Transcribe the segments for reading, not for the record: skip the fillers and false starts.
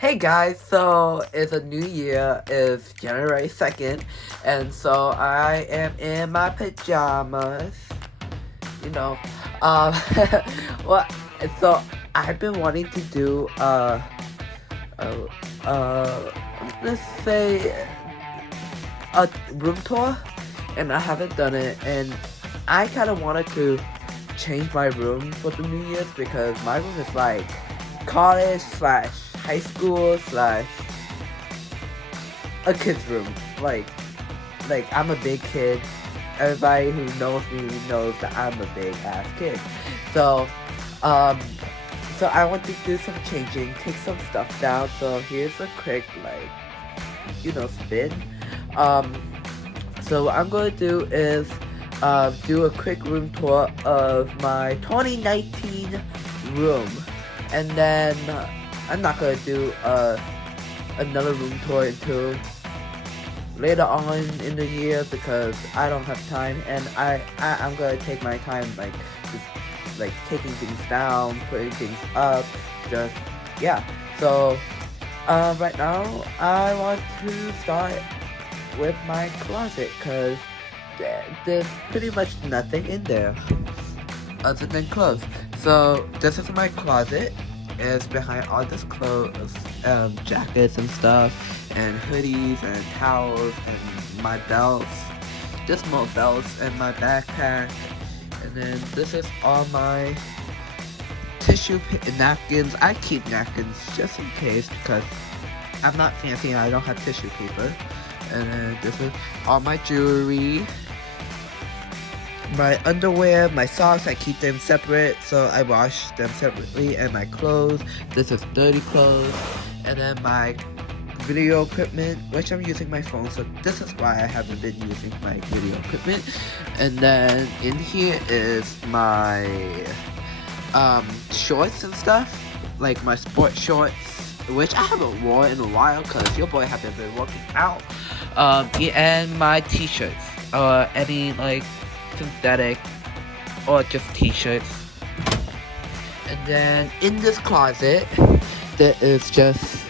Hey guys, so it's a new year, it's January 2nd, and so I am in my pajamas, you know. Um, well, so I've been wanting to do, uh, let's say a room tour, and I haven't done it, and I kind of wanted to change my room for the New Year's because my room is like college slash high school slash a kid's room. Like I'm a big kid. Everybody who knows me knows that I'm a big ass kid. So, um, so I want to do some changing, take some stuff down. So here's a quick spin. Um, so what I'm gonna do is do a quick room tour of my 2019 room, and then I'm not gonna do another room tour until later on in the year because I don't have time, and I'm gonna take my time just taking things down, putting things up, just yeah. So right now I want to start with my closet because there's pretty much nothing in there other than clothes. So this is my closet. It's behind all this clothes, jackets and stuff, and hoodies and towels and my belts, just more belts and my backpack. And then this is all my napkins. I keep napkins just in case because I'm not fancy and I don't have tissue paper. And then this is all my jewelry, my underwear, my socks. I keep them separate, so I wash them separately. And my clothes, this is dirty clothes. And then my video equipment, which I'm using my phone, so this is why I haven't been using my video equipment. And then in here is my shorts and stuff, like my sport shorts, which I haven't worn in a while because your boy hasn't been working out. And my t-shirts, or any like synthetic or just t-shirts. And then in this closet there is just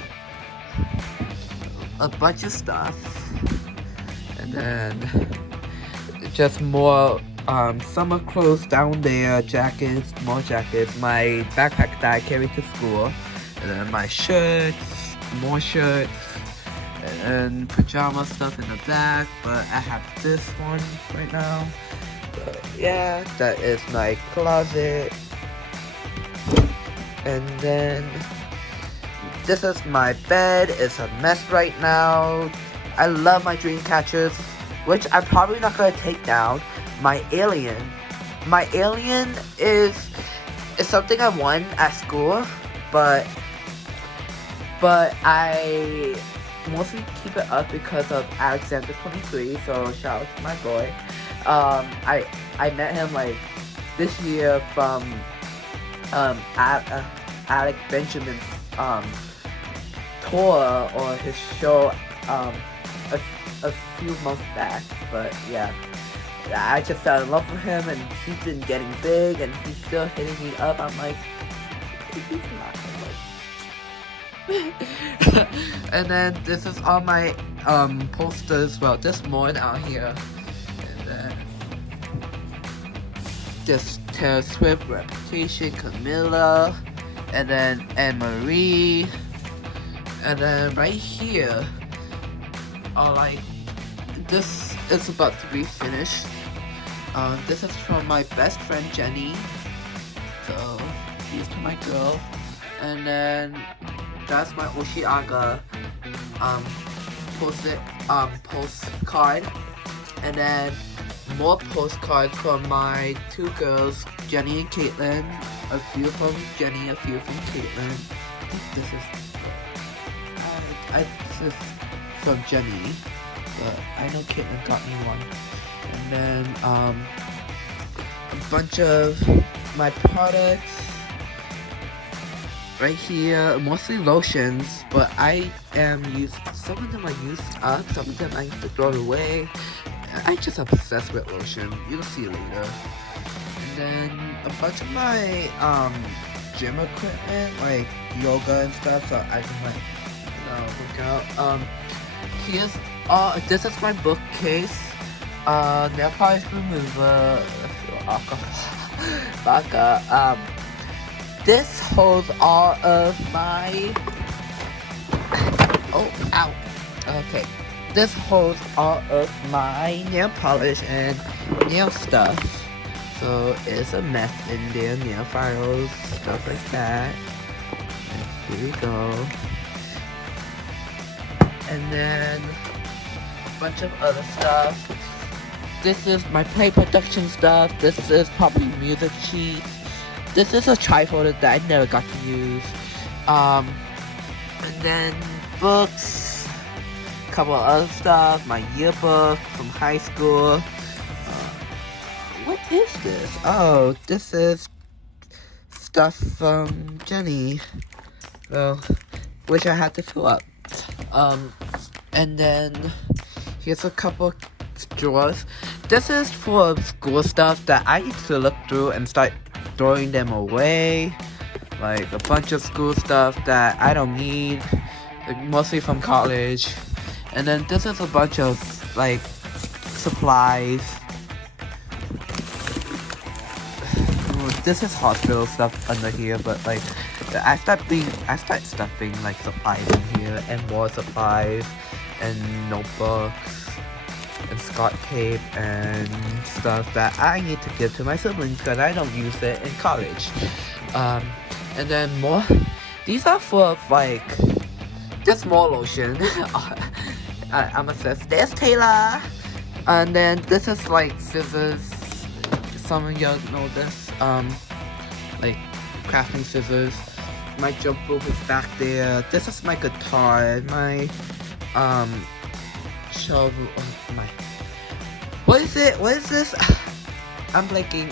a bunch of stuff, and then just more summer clothes down there, jackets, more jackets, my backpack that I carry to school, and then my shirts, more shirts, and pajama stuff in the back, but I have this one right now. But yeah, that is my closet. And then this is my bed. It's a mess right now. I love my dream catchers, which I'm probably not gonna take down. My alien is something I won at school, but I mostly keep it up because of Alexander 23. So shout out to my boy. I met him like this year from Alec Benjamin's tour or his show a few months back. But yeah, I just fell in love with him, and he's been getting big, and he's still hitting me up. I'm like, he's not. And then this is all my posters. Well, there's more down here. And then just Taylor Swift, Reputation, Camilla, and then Anne Marie. And then right here, like, this is about to be finished. This is from my best friend Jenny. So here's to my girl. And then that's my Oshiaga postcard. And then more postcards from my two girls, Jenny and Caitlin. A few from Jenny, a few from Caitlin. I think this is from Jenny, but I know Caitlin got me one. And then a bunch of my products right here, mostly lotions, but some of them are used up, some of them I need to throw away. I just obsessed with lotion. You'll see later. And then a bunch of my gym equipment, like yoga and stuff, so I can like look out. Here's this is my bookcase. Nail polish remover, alcohol, this holds all of my. Oh, ow. Okay. This holds all of my nail polish and nail stuff. So it's a mess in there, nail files, stuff like that. And here we go. And then a bunch of other stuff. This is my play production stuff. This is probably music sheets. This is a trifolder that I never got to use. And then books, a couple of other stuff, my yearbook from high school. What is this? Oh, this is stuff from Jenny. Well, which I had to fill up. And then here's a couple drawers. This is for school stuff that I need to look through and start throwing them away. Like a bunch of school stuff that I don't need, like mostly from college. And then this is a bunch of like supplies. This is hospital stuff under here, but like I start stuffing like supplies in here, and more supplies and notebooks and Scotch tape and stuff that I need to give to my siblings because I don't use it in college. And then more. These are for like just more lotion. I'm obsessed. There's Taylor. And then this is like scissors. Some of y'all know this. Like crafting scissors. My jump rope is back there. This is my guitar. My shovel. Oh, my. What is it? What is this? I'm blanking.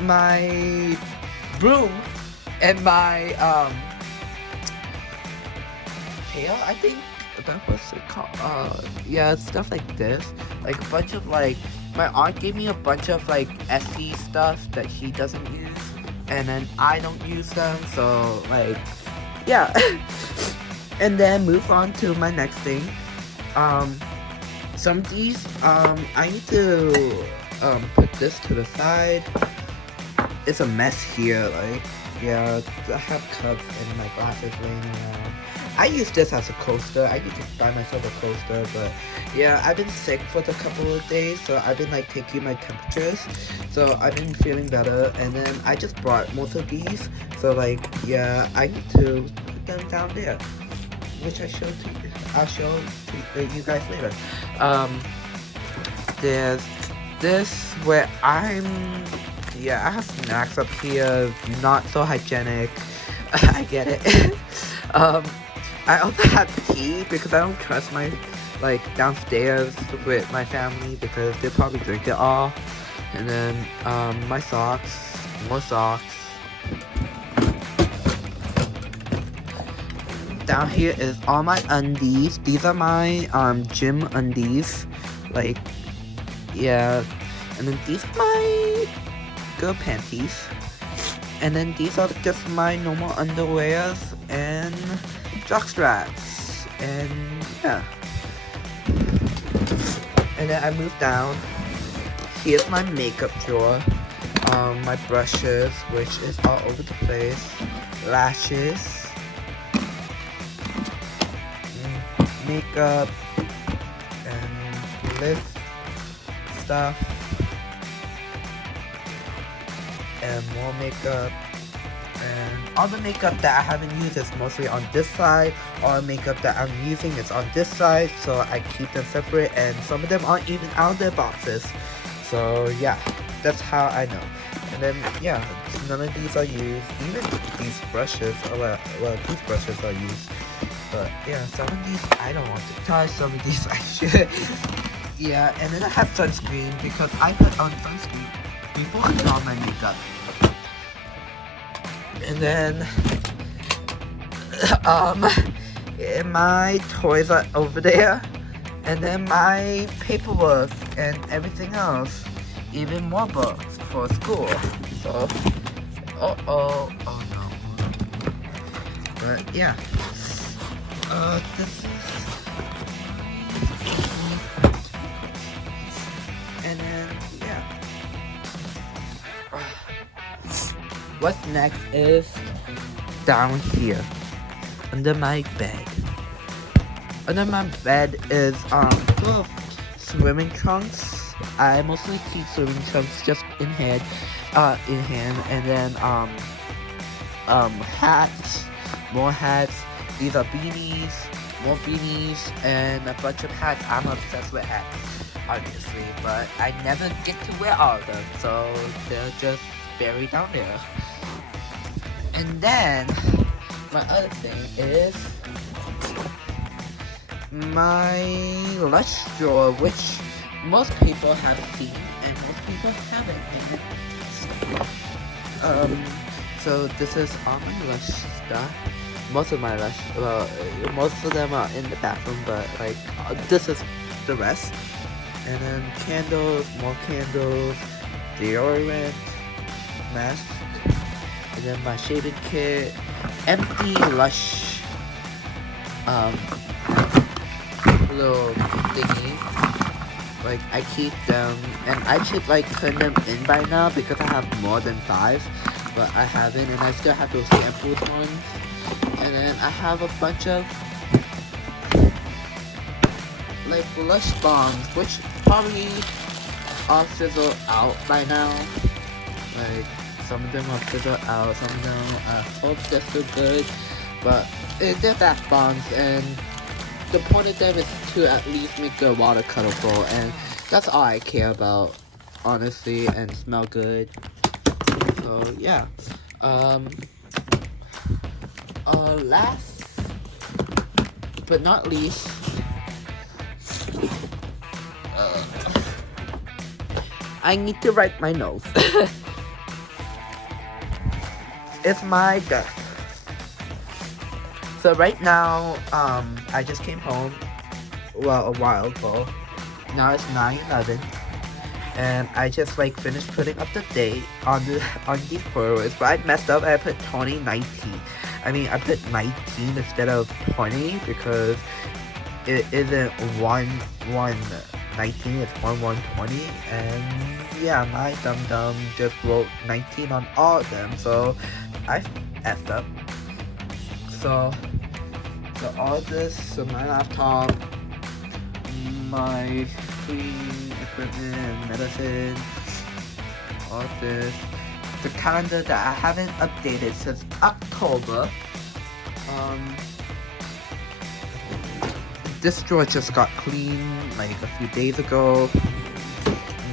My broom and my tail, I think that was it called. Yeah, stuff like this. Like a bunch of like, my aunt gave me a bunch of like Essie stuff that she doesn't use, and then I don't use them, so like, yeah. And then move on to my next thing. Some of these, I need to put this to the side. It's a mess here, like, yeah, I have cups and my glasses laying around. I use this as a coaster. I need to buy myself a coaster, but yeah, I've been sick for a couple of days, so I've been like taking my temperatures, so I've been feeling better. And then I just brought most of these, so like, yeah, I need to put them down there, which I'll show to you guys later. There's this where yeah, I have snacks up here, not so hygienic. I get it. I also have tea because I don't trust my like downstairs with my family because they'll probably drink it all. And then my socks, more socks. Down here is all my undies. These are my gym undies. Like, yeah. And then these are my girl panties. And then these are just my normal underwears and jock straps. And yeah. And then I move down. Here's my makeup drawer. My brushes, which is all over the place. Lashes. Makeup. And lip stuff. And more makeup, and all the makeup that I haven't used is mostly on this side. All the makeup that I'm using is on this side, so I keep them separate, and some of them aren't even out of their boxes. So yeah, that's how I know. And then yeah, none of these are used. Even these brushes, well, these brushes are used. But yeah, some of these I don't want to touch, some of these I should. Yeah, and then I have sunscreen because I put on sunscreen before I put on my makeup. And then my toys are over there, and then my paperwork and everything else, even more books for school. So oh no. But yeah, This is... And then, yeah. What's next is down here, under my bed. Under my bed is full of swimming trunks. I mostly keep swimming trunks just in hand, and then hats, more hats. These are beanies, more beanies, and a bunch of hats. I'm obsessed with hats, obviously, but I never get to wear all of them, so they're just buried down there. And then my other thing is my Lush drawer, which most people have seen and most people haven't. So this is all my Lush stuff. Most of my Lush, well, most of them are in the bathroom, but like this is the rest. And then candles, more candles, deodorant, mask, and then my shaving kit, empty Lush little thingy. Like I keep them, and I should like turn them in by now because I have more than 5, but I haven't, and I still have those sample ones. And then I have a bunch of like Lush bombs, which probably are fizzled out by now. Like some of them are fizzled out, some of them I hope they're still good, but they're bath bombs, and the point of them is to at least make the water colorful, and that's all I care about, honestly, and smell good. So yeah. Last but not least, I need to write my notes. It's my desk. So right now, I just came home, well, a while ago. Now it's 9:11, and I just like finished putting up the date on these photos, but I messed up. I put 2019. I mean, I put 19 instead of 20 because it isn't 1/1/19, it's 1/1/20, and yeah, my dum just wrote 19 on all of them, so I effed up. So all this, so my laptop, my cleaning equipment and medicine, all this, the calendar that I haven't updated since October. This drawer just got cleaned like a few days ago.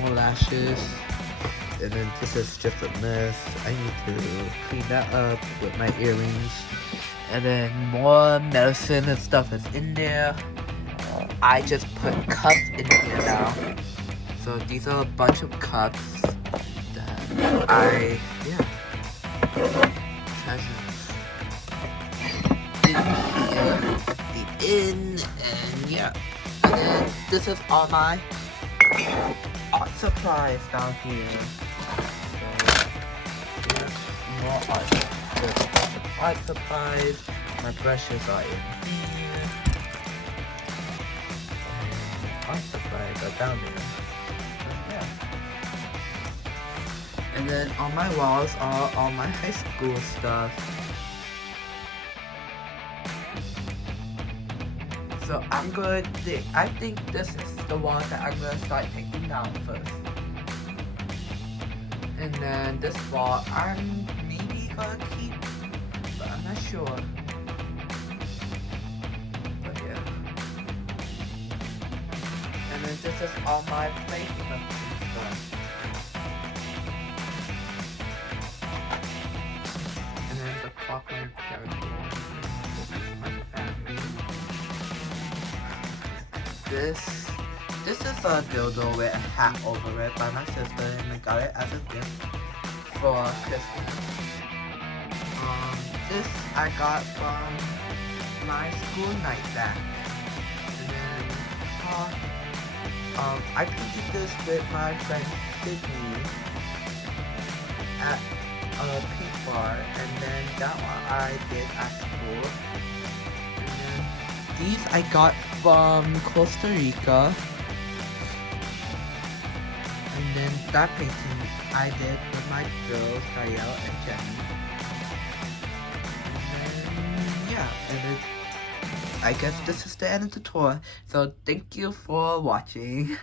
More lashes. And then this is just a mess. I need to clean that up with my earrings. And then more medicine and stuff is in there. I just put cups in here now. So these are a bunch of cups that I treasures in and yeah. And then this is all my art supplies down here. So yeah, more art supplies. My brushes are in here. And art supplies are down there. So, yeah. And then on my walls are all my high school stuff. So I think this is the one that I'm gonna start taking down first. And then this wall I'm maybe gonna keep, but I'm not sure. But yeah. And then this is all my placement stuff. And then the clockwork character. My family. This is a dildo with a hat over it by my sister, and I got it as a gift for Christmas. This I got from my school night bag. And then I painted this with my friend Sydney at a paint bar, and then that one I did at school. And then these I got from Costa Rica. And then that painting I did with my girls, Ariel and Jenny. And then, yeah, I guess this is the end of the tour. So thank you for watching.